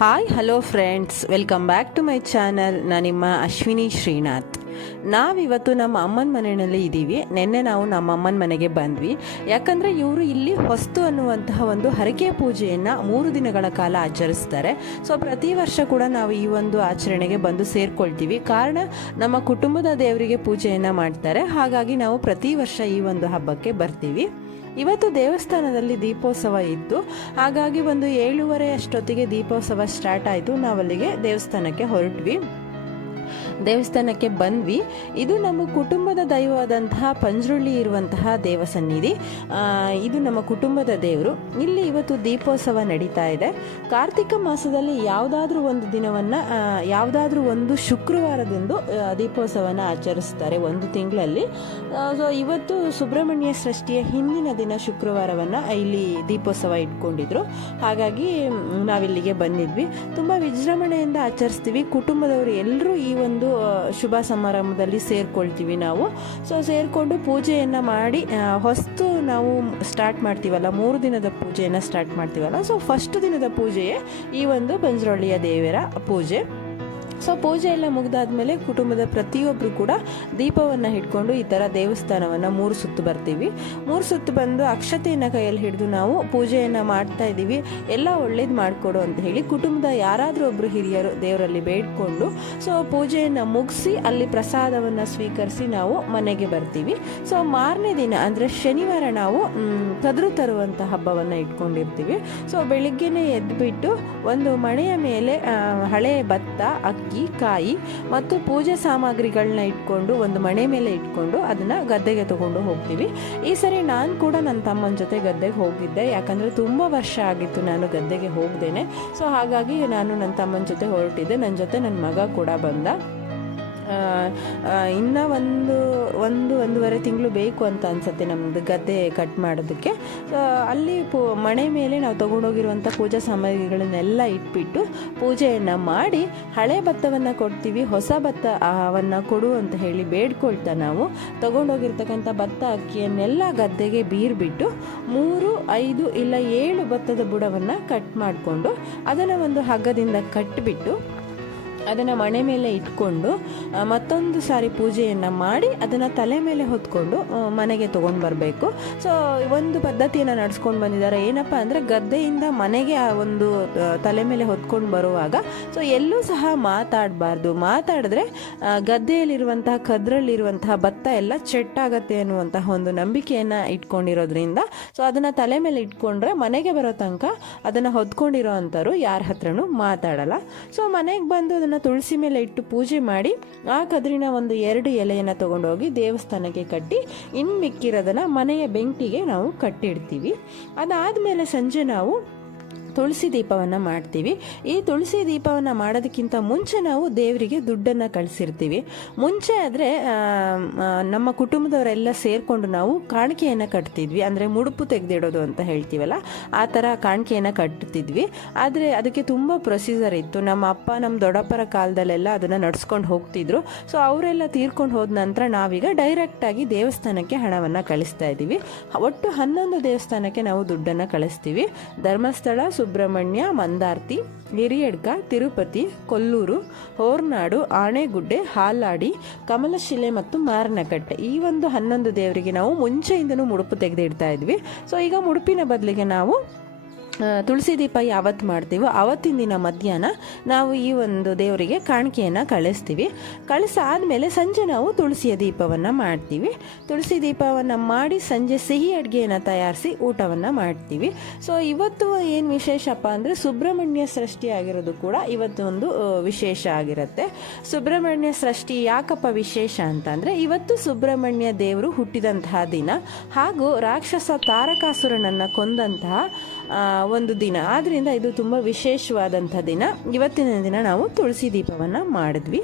Hi hello friends welcome back to my channel ನಾನು ನಿಮ್ಮ ಅಶ್ವಿನಿ ಶ್ರೀನಾಥ್ ನಾವಿವತ್ತು ನಮ್ಮ ಅಮ್ಮನ ಮನೆಯಲ್ಲಿ ಇದ್ದೀವಿ. ನಿನ್ನೆ ನಾವು ನಮ್ಮ ಅಮ್ಮನ ಮನೆಗೆ ಬಂದ್ವಿ. ಯಾಕಂದರೆ ಇವರು ಇಲ್ಲಿ ಹೊಸ್ತು ಅನ್ನುವಂತಹ ಒಂದು ಹರಕೆ ಪೂಜೆಯನ್ನು ಮೂರು ದಿನಗಳ ಕಾಲ ಆಚರಿಸ್ತಾರೆ. ಸೊ ಪ್ರತಿ ವರ್ಷ ಕೂಡ ನಾವು ಈ ಒಂದು ಆಚರಣೆಗೆ ಬಂದು ಸೇರಿಕೊಳ್ತೀವಿ. ಕಾರಣ, ನಮ್ಮ ಕುಟುಂಬದ ದೇವರಿಗೆ ಪೂಜೆಯನ್ನು ಮಾಡ್ತಾರೆ. ಹಾಗಾಗಿ ನಾವು ಪ್ರತಿ ವರ್ಷ ಈ ಒಂದು ಹಬ್ಬಕ್ಕೆ ಬರ್ತೀವಿ. ಇವತ್ತು ದೇವಸ್ಥಾನದಲ್ಲಿ ದೀಪೋತ್ಸವ ಇತ್ತು ಹಾಗಾಗಿ ಒಂದು ಏಳುವರೆ ಅಷ್ಟೊತ್ತಿಗೆ ದೀಪೋತ್ಸವ ಸ್ಟಾರ್ಟ್ ಆಯಿತು. ನಾವಲ್ಲಿಗೆ ದೇವಸ್ಥಾನಕ್ಕೆ ಹೊರಟ್ವಿ. ದೇವಸ್ಥಾನಕ್ಕೆ ಬಂದ್ವಿ. ಇದು ನಮ್ಮ ಕುಟುಂಬದ ದೈವವಾದಂತಹ ಪಂಜ್ರುಳ್ಳಿ ಇರುವಂತಹ ದೇವಸನ್ನಿಧಿ. ಸನ್ನಿಧಿ ಇದು ನಮ್ಮ ಕುಟುಂಬದ ದೇವರು. ಇಲ್ಲಿ ಇವತ್ತು ದೀಪೋತ್ಸವ ನಡೀತಾ ಇದೆ. ಕಾರ್ತಿಕ ಮಾಸದಲ್ಲಿ ಯಾವುದಾದ್ರೂ ಒಂದು ದಿನವನ್ನು ಯಾವುದಾದ್ರೂ ಒಂದು ಶುಕ್ರವಾರದಂದು ದೀಪೋತ್ಸವನ ಆಚರಿಸ್ತಾರೆ ಒಂದು ತಿಂಗಳಲ್ಲಿ. ಸೊ ಇವತ್ತು ಸುಬ್ರಹ್ಮಣ್ಯ ಸೃಷ್ಟಿಯ ಹಿಂದಿನ ದಿನ ಶುಕ್ರವಾರವನ್ನು ಇಲ್ಲಿ ದೀಪೋತ್ಸವ ಇಟ್ಕೊಂಡಿದ್ರು. ಹಾಗಾಗಿ, ನಾವಿಲ್ಲಿಗೆ ಬಂದಿದ್ವಿ. ತುಂಬ ವಿಜೃಂಭಣೆಯಿಂದ ಆಚರಿಸ್ತೀವಿ. ಕುಟುಂಬದವರು ಎಲ್ಲರೂ ಈ ಒಂದು ಶುಭ ಸಮಾರಂಭದಲ್ಲಿ ಸೇರಿಕೊಳ್ತೀವಿ ನಾವು. ಸೊ ಸೇರಿಕೊಂಡು ಪೂಜೆಯನ್ನು ಮಾಡಿ ಹೊಸ್ತು ನಾವು ಸ್ಟಾರ್ಟ್ ಮಾಡ್ತೀವಲ್ಲ, ಮೂರು ದಿನದ ಪೂಜೆಯನ್ನು ಸ್ಟಾರ್ಟ್ ಮಾಡ್ತೀವಲ್ಲ. ಸೊ ಫಸ್ಟ್ ದಿನದ ಪೂಜೆಯೇ ಈ ಒಂದು ಬಂಜರೋಳ್ಳಿಯ ದೇವರ ಪೂಜೆ. ಸೊ ಪೂಜೆ ಎಲ್ಲ ಮುಗಿದಾದ್ಮೇಲೆ ಕುಟುಂಬದ ಪ್ರತಿಯೊಬ್ಬರು ಕೂಡ ದೀಪವನ್ನು ಹಿಡ್ಕೊಂಡು ಈ ಥರ ದೇವಸ್ಥಾನವನ್ನು ಮೂರು ಸುತ್ತು ಬರ್ತೀವಿ. ಮೂರು ಸುತ್ತು ಬಂದು ಅಕ್ಷತೆಯನ್ನು ಕೈಯಲ್ಲಿ ಹಿಡಿದು ನಾವು ಪೂಜೆಯನ್ನು ಮಾಡ್ತಾ ಇದ್ದೀವಿ ಎಲ್ಲ ಒಳ್ಳೇದು ಮಾಡಿಕೊಡು ಅಂತ ಹೇಳಿ ಕುಟುಂಬದ ಯಾರಾದರೂ ಒಬ್ಬರು ಹಿರಿಯರು ದೇವರಲ್ಲಿ ಬೇಡ್ಕೊಂಡು ಸೊ ಪೂಜೆಯನ್ನು ಮುಗಿಸಿ ಅಲ್ಲಿ ಪ್ರಸಾದವನ್ನು ಸ್ವೀಕರಿಸಿ ನಾವು ಮನೆಗೆ ಬರ್ತೀವಿ. ಸೊ ಮಾರನೇ ದಿನ ಅಂದರೆ ಶನಿವಾರ ನಾವು ಕದರು ತರುವಂಥ ಹಬ್ಬವನ್ನು ಇಟ್ಕೊಂಡಿರ್ತೀವಿ. ಸೊ ಬೆಳಿಗ್ಗೆನೇ ಎದ್ದುಬಿಟ್ಟು ಒಂದು ಮಣೆಯ ಮೇಲೆ ಹಳೆ ಭತ್ತ, ಅಕ್ಕಿ ಕಾಯಿ ಮತ್ತು ಪೂಜೆ ಸಾಮಗ್ರಿಗಳನ್ನ ಇಟ್ಕೊಂಡು ಒಂದು ಮಣೆ ಮೇಲೆ ಇಟ್ಕೊಂಡು ಅದನ್ನು ಗದ್ದೆಗೆ ತಗೊಂಡು ಹೋಗ್ತೀವಿ. ಈ ಸರಿ ನಾನು ಕೂಡ ನನ್ನ ತಮ್ಮನ ಜೊತೆ ಗದ್ದೆಗೆ ಹೋಗಿದ್ದೆ. ಯಾಕಂದರೆ ತುಂಬ ವರ್ಷ ಆಗಿತ್ತು ನಾನು ಗದ್ದೆಗೆ ಹೋಗ್ದೇನೆ. ಸೊ ಹಾಗಾಗಿ ನಾನು ನನ್ನ ತಮ್ಮನ ಜೊತೆ ಹೊರಟಿದ್ದೆ. ನನ್ನ ಜೊತೆ ನನ್ನ ಮಗ ಕೂಡ ಬಂದ. ಇನ್ನ ಒಂದು ಒಂದು, ಒಂದೂವರೆ ತಿಂಗಳು ಬೇಕು ಅಂತ ಅನ್ಸುತ್ತೆ ನಮ್ಮದು ಗದ್ದೆ ಕಟ್ ಮಾಡೋದಕ್ಕೆ. ಅಲ್ಲಿ ಪೂ, ಮಣೆ ಮೇಲೆ ನಾವು ತೊಗೊಂಡೋಗಿರುವಂಥ ಪೂಜಾ ಸಾಮಗ್ರಿಗಳನ್ನೆಲ್ಲ ಇಟ್ಬಿಟ್ಟು ಪೂಜೆಯನ್ನು ಮಾಡಿ ಹಳೆ ಭತ್ತವನ್ನು ಕೊಡ್ತೀವಿ, ಹೊಸ ಭತ್ತ ಅವನ್ನು ಕೊಡು ಅಂತ ಹೇಳಿ ಬೇಡ್ಕೊಳ್ತಾ ನಾವು. ತೊಗೊಂಡೋಗಿರ್ತಕ್ಕಂಥ ಭತ್ತ, ಅಕ್ಕಿಯನ್ನೆಲ್ಲ ಗದ್ದೆಗೆ ಬೀರ್ಬಿಟ್ಟು ಮೂರು, ಐದು ಇಲ್ಲ ಏಳು ಭತ್ತದ ಬುಡವನ್ನು ಕಟ್ ಮಾಡಿಕೊಂಡು ಅದನ್ನು ಒಂದು ಹಗ್ಗದಿಂದ ಕಟ್ಟಿಬಿಟ್ಟು ಅದನ್ನು ಮಣೆ ಮೇಲೆ ಇಟ್ಕೊಂಡು ಮತ್ತೊಂದು ಸಾರಿ ಪೂಜೆಯನ್ನು ಮಾಡಿ ಅದನ್ನು ತಲೆ ಮೇಲೆ ಹೊತ್ಕೊಂಡು ಮನೆಗೆ ತೊಗೊಂಡು ಬರಬೇಕು. ಸೊ ಒಂದು ಪದ್ಧತಿಯನ್ನು ನಡೆಸ್ಕೊಂಡು ಬಂದಿದ್ದಾರೆ. ಏನಪ್ಪ ಅಂದರೆ ಗದ್ದೆಯಿಂದ ಮನೆಗೆ ಆ ಒಂದು ತಲೆ ಮೇಲೆ ಹೊತ್ಕೊಂಡು ಬರುವಾಗ ಸೊ ಎಲ್ಲೂ ಸಹ ಮಾತಾಡಬಾರ್ದು. ಮಾತಾಡಿದ್ರೆ ಗದ್ದೆಯಲ್ಲಿರುವಂತಹ, ಕದ್ರಲ್ಲಿರುವಂತಹ ಭತ್ತ ಎಲ್ಲ ಚೆಟ್ಟಾಗತ್ತೆ ಅನ್ನುವಂತಹ ಒಂದು ನಂಬಿಕೆಯನ್ನು ಇಟ್ಕೊಂಡಿರೋದ್ರಿಂದ ಸೊ ಅದನ್ನು ತಲೆ ಮೇಲೆ ಇಟ್ಕೊಂಡ್ರೆ ಮನೆಗೆ ಬರೋ ತನಕ ಅದನ್ನು ಹೊತ್ಕೊಂಡಿರೋ ಅಂಥವ್ರು ಯಾರ ಹತ್ರನೂ ಮಾತಾಡಲ್ಲ. ಸೊ ಮನೆಗೆ ಬಂದು ಅದನ್ನು ತುಳಸಿ ಮೇಲೆ ಇಟ್ಟು ಪೂಜೆ ಮಾಡಿ, ಆ ಕದ್ರಿನ ಒಂದು ಎರಡು ಎಲೆಯನ್ನು ತಗೊಂಡೋಗಿ ದೇವಸ್ಥಾನಕ್ಕೆ ಕಟ್ಟಿ ಇನ್ನು ಮಿಕ್ಕಿರೋದನ್ನು ಮನೆಯ ಬೆಂಕಿಗೆ ನಾವು ಕಟ್ಟಿಡ್ತೀವಿ. ಅದಾದಮೇಲೆ ಸಂಜೆ ನಾವು ತುಳಸಿ ದೀಪವನ್ನು ಮಾಡ್ತೀವಿ. ಈ ತುಳಸಿ ದೀಪವನ್ನು ಮಾಡೋದಕ್ಕಿಂತ ಮುಂಚೆ ನಾವು ದೇವರಿಗೆ ದುಡ್ಡನ್ನು ಕಳಿಸಿರ್ತೀವಿ. ಮುಂಚೆ ಆದರೆ ನಮ್ಮ ಕುಟುಂಬದವರೆಲ್ಲ ಸೇರಿಕೊಂಡು ನಾವು ಕಾಣಿಕೆಯನ್ನು ಕಟ್ತಿದ್ವಿ. ಅಂದರೆ ಮುಡುಪು ತೆಗೆದಿಡೋದು ಅಂತ ಹೇಳ್ತೀವಲ್ಲ, ಆ ಥರ ಕಾಣಿಕೆಯನ್ನು ಕಟ್ತಿದ್ವಿ. ಆದರೆ ಅದಕ್ಕೆ ತುಂಬ ಪ್ರೊಸೀಜರ್ ಇತ್ತು. ನಮ್ಮ ಅಪ್ಪ, ನಮ್ಮ ದೊಡ್ಡಪ್ಪರ ಕಾಲದಲ್ಲೆಲ್ಲ ಅದನ್ನು ನಡ್ಸ್ಕೊಂಡು ಹೋಗ್ತಿದ್ರು. ಸೊ ಅವರೆಲ್ಲ ತೀರ್ಕೊಂಡು ಹೋದ ನಂತರ ನಾವೀಗ ಡೈರೆಕ್ಟಾಗಿ ದೇವಸ್ಥಾನಕ್ಕೆ ಹಣವನ್ನು ಕಳಿಸ್ತಾ ಇದ್ದೀವಿ ಒಟ್ಟು ಹನ್ನೊಂದು ದೇವಸ್ಥಾನಕ್ಕೆ ನಾವು ದುಡ್ಡನ್ನು ಕಳಿಸ್ತೀವಿ. ಧರ್ಮಸ್ಥಳ ಸುಬ್ರಹ್ಮಣ್ಯ, ಮಂದಾರ್ತಿ ಹಿರಿಯಡ್ಕ ತಿರುಪತಿ, ಕೊಲ್ಲೂರು, ಹೋರ್ನಾಡು, ಆಣೆಗುಡ್ಡೆ ಹಾಲಾಡಿ ಕಮಲಶಿಲೆ ಮತ್ತು ಮಾರನಕಟ್ಟೆ. ಈ ಒಂದು ಹನ್ನೊಂದು ದೇವರಿಗೆ ನಾವು ಮುಂಚೆಯಿಂದನೂ ಮುಡುಪು ತೆಗೆದಿಡ್ತಾ ಇದ್ವಿ. ಸೊ ಈಗ ಮುಡುಪಿನ ಬದಲಿಗೆ ನಾವು ತುಳಸಿ ದೀಪ ಯಾವತ್ತು ಮಾಡ್ತೀವೋ ಆವತ್ತಿನ ದಿನ ಮಧ್ಯಾಹ್ನ ನಾವು ಈ ಒಂದು ದೇವರಿಗೆ ಕಾಣಿಕೆಯನ್ನು ಕಳಿಸ್ತೀವಿ. ಕಳಿಸಾದಮೇಲೆ ಸಂಜೆ ನಾವು ತುಳಸಿಯ ದೀಪವನ್ನು ಮಾಡ್ತೀವಿ. ತುಳಸಿ ದೀಪವನ್ನು ಮಾಡಿ ಸಂಜೆ ಸಿಹಿ ಅಡುಗೆಯನ್ನು ತಯಾರಿಸಿ ಊಟವನ್ನು ಮಾಡ್ತೀವಿ. ಸೊ ಇವತ್ತು ಏನು ವಿಶೇಷಪ್ಪ ಅಂದರೆ ಸುಬ್ರಹ್ಮಣ್ಯ ಸೃಷ್ಟಿ ಆಗಿರೋದು ಕೂಡ ಇವತ್ತು ಒಂದು ವಿಶೇಷ ಆಗಿರುತ್ತೆ. ಸುಬ್ರಹ್ಮಣ್ಯ ಸೃಷ್ಟಿ ಯಾಕಪ್ಪ ವಿಶೇಷ ಅಂತಂದರೆ ಇವತ್ತು ಸುಬ್ರಹ್ಮಣ್ಯ ದೇವರು ಹುಟ್ಟಿದಂತಹ ದಿನ. ಹಾಗೂ ರಾಕ್ಷಸ ತಾರಕಾಸುರನನ್ನು ಕೊಂದಂತಹ ಒಂದು ದಿನ. ಆದ್ದರಿಂದ ಇದು ತುಂಬ ವಿಶೇಷವಾದಂಥ ದಿನ. ಇವತ್ತಿನ ದಿನ ನಾವು ತುಳಸಿ ದೀಪವನ್ನು ಮಾಡಿದ್ವಿ.